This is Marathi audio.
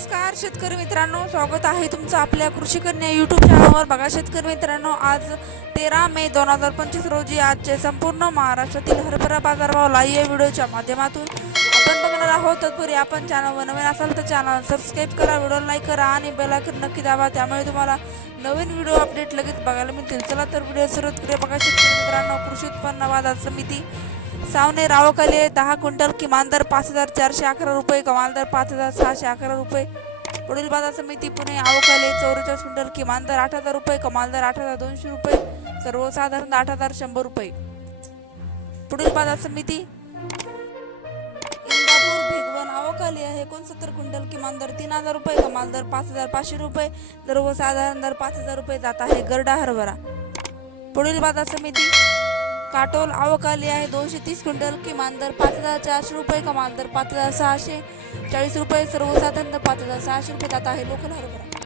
नमस्कार शेतकरी मित्रांनो. स्वागत आहे तुमचं आपल्या कृषी कन्या यूट्यूब चॅनलवर बघा शेतकरी मित्रांनो आज तेरा मे दोन हजार पंचवीस रोजी आजचे संपूर्ण महाराष्ट्रातील हरभरा बाजारभाव लाईव्ह या व्हिडिओच्या माध्यमातून आपण बघणार आहोत. तत्पूर्वी आपण चॅनलवर नवीन असाल तर चॅनल सबस्क्राईब करा व्हिडिओ लाईक करा आणि बेल आयकॉन नक्की दाबा. त्यामुळे तुम्हाला नवीन व्हिडिओ अपडेट लगेच बघायला मिळतील. चला तर व्हिडिओ सुरुवात करूया. बघा शेतकरी मित्रांनो कृषी उत्पन्न बाजार समिती सावने रावकाले दहा क्विंटल किमान दर पाच हजार चारशे अकरा रुपये कमाल दर पाच हजार सहाशे अकरा रुपये. पुढील बाजार समिती पुणे आवकाले चौवेचाळीस क्विंटल किमान दर आठ हजार रुपये कमाल दर आठ हजार दोनशे रुपये सर्वसाधारण आठ हजार शंभर रुपये. पुढील बाजार समिती. इंदापूर भिगवण आवकाली आहे एकोणसत्तर क्विंटल किमान दर तीन हजार रुपये कमाल दर पाच हजार पाचशे रुपये सर्वसाधारण दर पाच हजार रुपये जात आहे गरडा हरभरा. पुढील बाजार समिती. काटोल आवकाली आहे. दोनशे तीस क्विंटल किमान दर पाच हजार चारशे रुपये कमाल दर पाच हजार सहाशे चाळीस रुपये सर्वसाधारण दर पाच हजार सहाशे रुपये जात आहे. लोकल हरभरा.